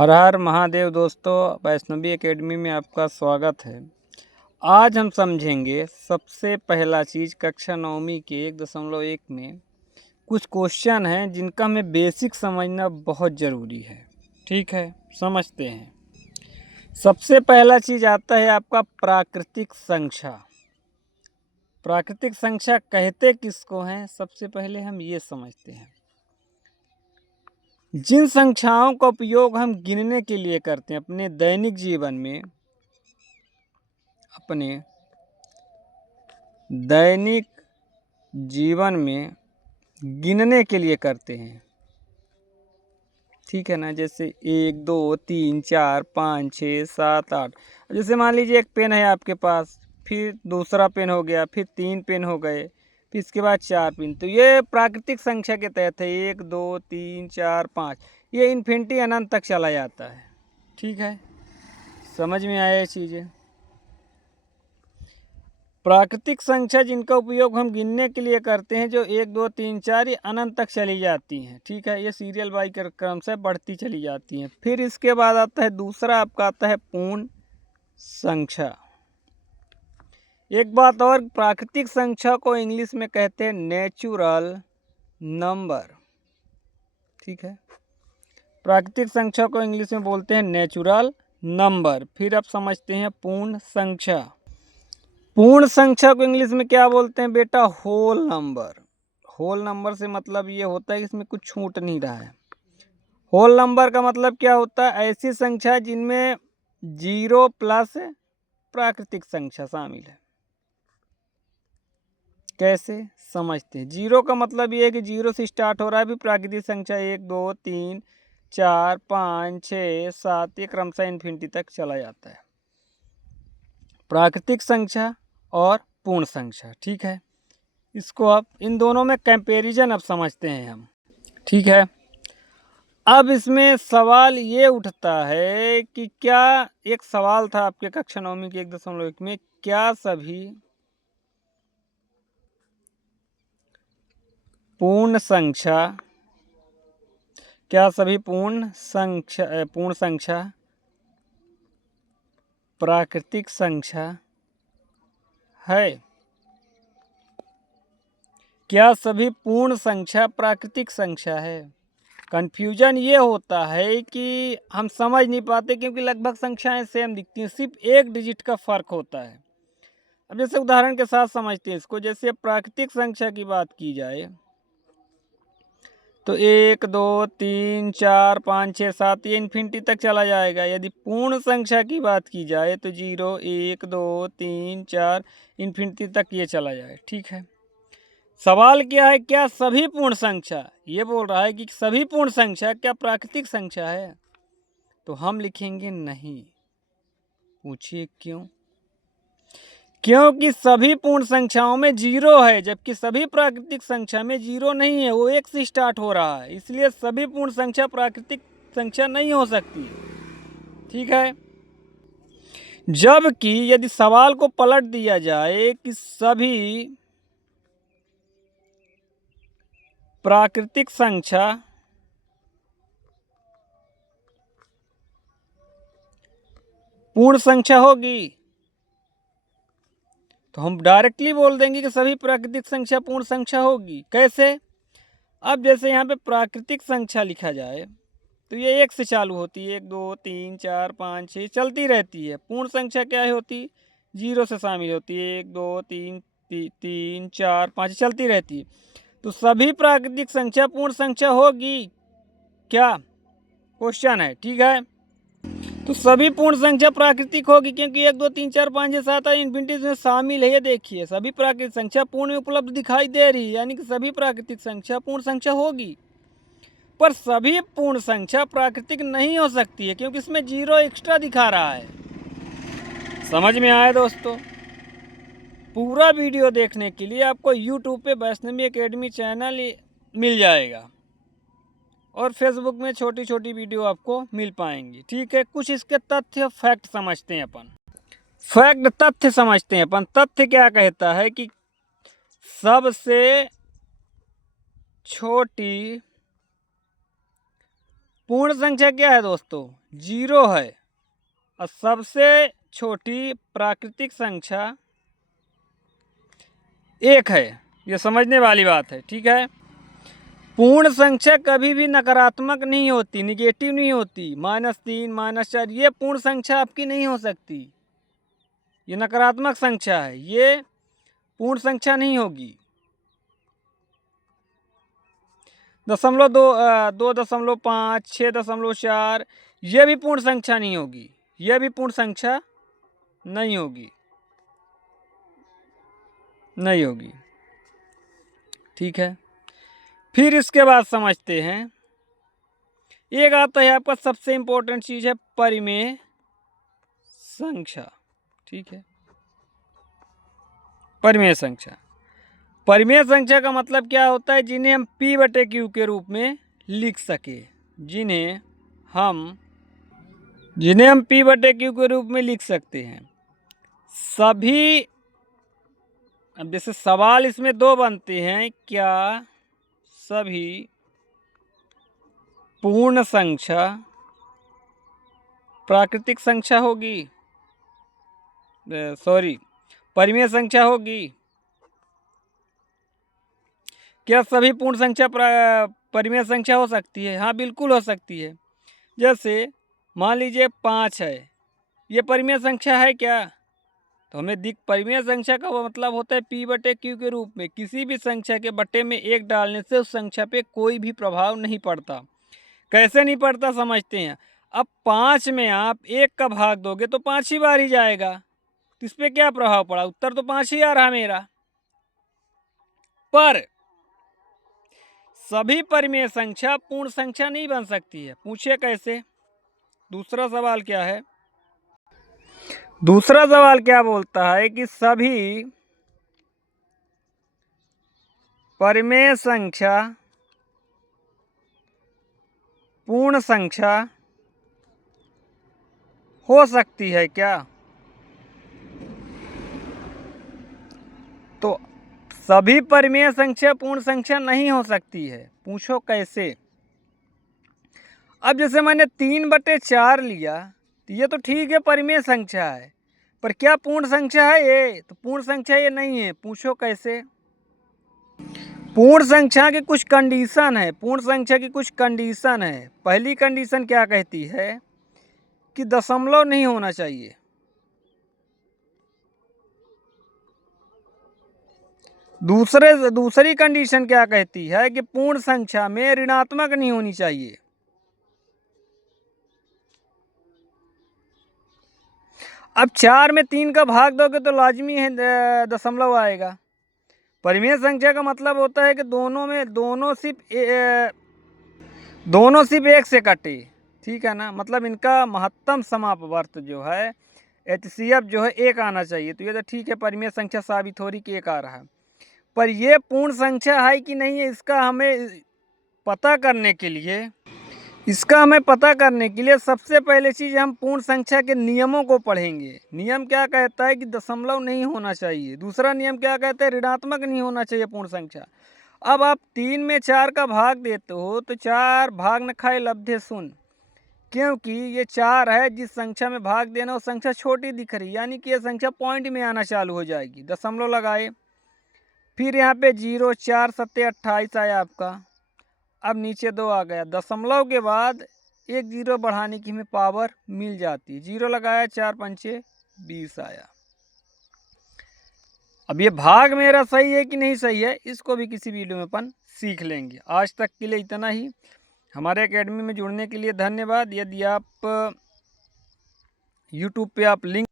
हर हर महादेव दोस्तों, वैष्णवी एकेडमी में आपका स्वागत है। आज हम समझेंगे सबसे पहला चीज़ कक्षा 9वीं के 1.1 में कुछ क्वेश्चन हैं जिनका हमें बेसिक समझना बहुत ज़रूरी है। ठीक है, समझते हैं। सबसे पहला चीज़ आता है आपका प्राकृतिक संख्या। प्राकृतिक संख्या कहते किसको हैं, सबसे पहले हम ये समझते हैं। जिन संख्याओं का उपयोग हम गिनने के लिए करते हैं अपने दैनिक जीवन में, गिनने के लिए करते हैं। ठीक है ना, जैसे 1 2 3 4 5 6 7 8। जैसे मान लीजिए एक पेन है आपके पास, फिर दूसरा पेन हो गया, फिर 3 पेन हो गए, फिर इसके बाद 4 पेन। तो ये प्राकृतिक संख्या के तहत है। 1 2 3 4 5, ये इन्फिनिटी अनंत तक चला जाता है। ठीक है, समझ में आया ये चीज़ें। प्राकृतिक संख्या जिनका उपयोग हम गिनने के लिए करते हैं, जो 1 2 3 4 ये अनंत तक चली जाती हैं। ठीक है, ये सीरियल बाई क्रम से बढ़ती चली जाती हैं। फिर इसके बाद आता है दूसरा, आपका आता है पूर्ण संख्या। एक बात और, प्राकृतिक संख्या को इंग्लिश में कहते हैं नेचुरल नंबर। ठीक है, प्राकृतिक संख्या को इंग्लिश में बोलते हैं नेचुरल नंबर। फिर अब समझते हैं पूर्ण संख्या। पूर्ण संख्या को इंग्लिश में क्या बोलते हैं बेटा? Whole number. होल नंबर से मतलब ये होता है कि इसमें कुछ छूट नहीं रहा है। होल नंबर का मतलब क्या होता है? ऐसी संख्या जिनमें 0 प्लस प्राकृतिक संख्या शामिल है। कैसे समझते हैं? 0 का मतलब ये है कि 0 से स्टार्ट हो रहा है, भी प्राकृतिक संख्या 1 2 3 4 5 6 7, ये क्रमशः इन्फिनिटी तक चला जाता है। प्राकृतिक संख्या और पूर्ण संख्या। ठीक है, इसको अब इन दोनों में कंपैरिजन अब समझते हैं हम। ठीक है, अब इसमें सवाल ये उठता है कि क्या, एक सवाल था आपके कक्षा 9वीं के 1.1 में, क्या सभी पूर्ण संख्या प्राकृतिक संख्या है? क्या सभी पूर्ण संख्या प्राकृतिक संख्या है? कन्फ्यूजन ये होता है कि हम समझ नहीं पाते, क्योंकि लगभग संख्याएं सेम दिखती हैं, सिर्फ एक डिजिट का फर्क होता है। अब जैसे उदाहरण के साथ समझते हैं इसको। जैसे प्राकृतिक संख्या की बात की जाए तो 1 2 3 4 5 6 7 ये इन्फिनिटी तक चला जाएगा। यदि पूर्ण संख्या की बात की जाए तो 0 1 2 3 4 इन्फिनिटी तक ये चला जाए। ठीक है, सवाल क्या है? क्या सभी पूर्ण संख्या, ये बोल रहा है कि सभी पूर्ण संख्या क्या प्राकृतिक संख्या है? तो हम लिखेंगे नहीं। पूछिए क्यों? क्योंकि सभी पूर्ण संख्याओं में 0 है, जबकि सभी प्राकृतिक संख्या में 0 नहीं है, वो 1 से स्टार्ट हो रहा है। इसलिए सभी पूर्ण संख्या प्राकृतिक संख्या नहीं हो सकती। ठीक है, जबकि यदि सवाल को पलट दिया जाए कि सभी प्राकृतिक संख्या पूर्ण संख्या होगी, तो हम डायरेक्टली बोल देंगे कि सभी प्राकृतिक संख्या पूर्ण संख्या होगी। कैसे? अब जैसे यहाँ पे प्राकृतिक संख्या लिखा जाए तो ये 1 से चालू होती है, 1 2 3 4 5 6 चलती रहती है। पूर्ण संख्या क्या होती? 0 से शामिल होती है, 1 2 3 3 4 5 चलती रहती है। तो सभी प्राकृतिक संख्या पूर्ण संख्या होगी क्या? क्वेश्चन है। ठीक है, तो सभी पूर्ण संख्या प्राकृतिक होगी, क्योंकि 1 2 3 4 5 6 7 इन्फिनिटी में शामिल है। ये देखिए, सभी प्राकृतिक संख्या पूर्ण में उपलब्ध दिखाई दे रही है, यानी कि सभी प्राकृतिक संख्या पूर्ण संख्या होगी। पर सभी पूर्ण संख्या प्राकृतिक नहीं हो सकती है, क्योंकि इसमें 0 एक्स्ट्रा दिखा रहा है। समझ में आया दोस्तों? पूरा वीडियो देखने के लिए आपको YouTube पे वैष्णवी एकेडमी चैनल मिल जाएगा, और फेसबुक में छोटी छोटी वीडियो आपको मिल पाएंगी। ठीक है, कुछ इसके तथ्य फैक्ट समझते हैं अपन। तथ्य समझते हैं अपन। तथ्य क्या कहता है कि सबसे छोटी पूर्ण संख्या क्या है दोस्तों? 0 है। और सबसे छोटी प्राकृतिक संख्या 1 है। ये समझने वाली बात है, ठीक है। पूर्ण संख्या कभी भी नकारात्मक नहीं होती, निगेटिव नहीं होती। -3, -4 ये पूर्ण संख्या आपकी नहीं हो सकती। ये नकारात्मक संख्या है, ये पूर्ण संख्या नहीं होगी। 0.2, 2.5, 6.4 ये भी पूर्ण संख्या नहीं होगी। ये भी पूर्ण संख्या नहीं होगी, नहीं होगी, ठीक है। फिर इसके बाद समझते हैं, एक आता है आपका सबसे इंपॉर्टेंट चीज है परिमेय संख्या, ठीक है। परिमेय संख्या, परिमेय संख्या का मतलब क्या होता है? जिन्हें हम P/Q के रूप में लिख सके, जिन्हें हम P/Q के रूप में लिख सकते हैं। सभी, अब जैसे सवाल इसमें 2 बनते हैं, क्या सभी पूर्ण संख्या प्राकृतिक संख्या होगी? सॉरी, परिमेय संख्या होगी? क्या सभी पूर्ण संख्या परिमेय संख्या हो सकती है? हाँ, बिल्कुल हो सकती है। जैसे मान लीजिए 5 है, ये परिमेय संख्या है क्या? तो हमें परिमेय संख्या का वो मतलब होता है P/Q के रूप में। किसी भी संख्या के बट्टे में 1 डालने से उस संख्या पे कोई भी प्रभाव नहीं पड़ता। कैसे नहीं पड़ता समझते हैं। अब 5 में आप 1 का भाग दोगे तो 5 ही बार ही जाएगा, तो इस पे क्या प्रभाव पड़ा? उत्तर तो 5 ही आ रहा मेरा। पर सभी परिमेय संख्या पूर्ण संख्या नहीं बन सकती है। पूछिए कैसे? दूसरा सवाल क्या है? दूसरा सवाल क्या बोलता है कि सभी परिमेय संख्या पूर्ण संख्या हो सकती है क्या? तो सभी परिमेय संख्या पूर्ण संख्या नहीं हो सकती है। पूछो कैसे? अब जैसे मैंने 3/4 लिया, तो ये तो ठीक है, परिमेय संख्या है, पर क्या पूर्ण संख्या है ये? तो पूर्ण संख्या ये नहीं है। पूछो कैसे? पूर्ण संख्या की कुछ कंडीशन है, पूर्ण संख्या की कुछ कंडीशन है। पहली कंडीशन क्या कहती है कि दशमलव नहीं होना चाहिए। दूसरी कंडीशन क्या कहती है कि पूर्ण संख्या में ऋणात्मक नहीं होनी चाहिए। अब 4 में 3 का भाग दोगे तो लाजमी है दशमलव आएगा। परिमेय संख्या का मतलब होता है कि दोनों सिर्फ 1 से कटे, ठीक है ना। मतलब इनका महत्तम समापवर्त जो है HCF जो है 1 आना चाहिए। तो ये तो ठीक है, परिमेय संख्या साबित हो रही कि 1 आ रहा है। पर ये पूर्ण संख्या है कि नहीं है, इसका हमें पता करने के लिए सबसे पहले चीज़ हम पूर्ण संख्या के नियमों को पढ़ेंगे। नियम क्या कहता है कि दशमलव नहीं होना चाहिए। दूसरा नियम क्या कहता है? ऋणात्मक नहीं होना चाहिए पूर्ण संख्या। अब आप 3 में 4 का भाग देते हो तो 4 भाग न खाए लब्धे सुन, क्योंकि ये 4 है, जिस संख्या में भाग देना वो संख्या छोटी दिख रही, यानी कि ये संख्या पॉइंट में आना चालू हो जाएगी। दशमलव लगाए, फिर यहाँ पे 0, 4 7 28 आया आपका। अब नीचे 2 आ गया। दशमलव के बाद 1 0 बढ़ाने की हमें पावर मिल जाती है। 0 लगाया, 4 पंचे 20 आया। अब ये भाग मेरा सही है कि नहीं सही है, इसको भी किसी वीडियो में अपन सीख लेंगे। आज तक के लिए इतना ही। हमारे एकेडमी में जुड़ने के लिए धन्यवाद। यदि आप यूट्यूब पे आप लिंक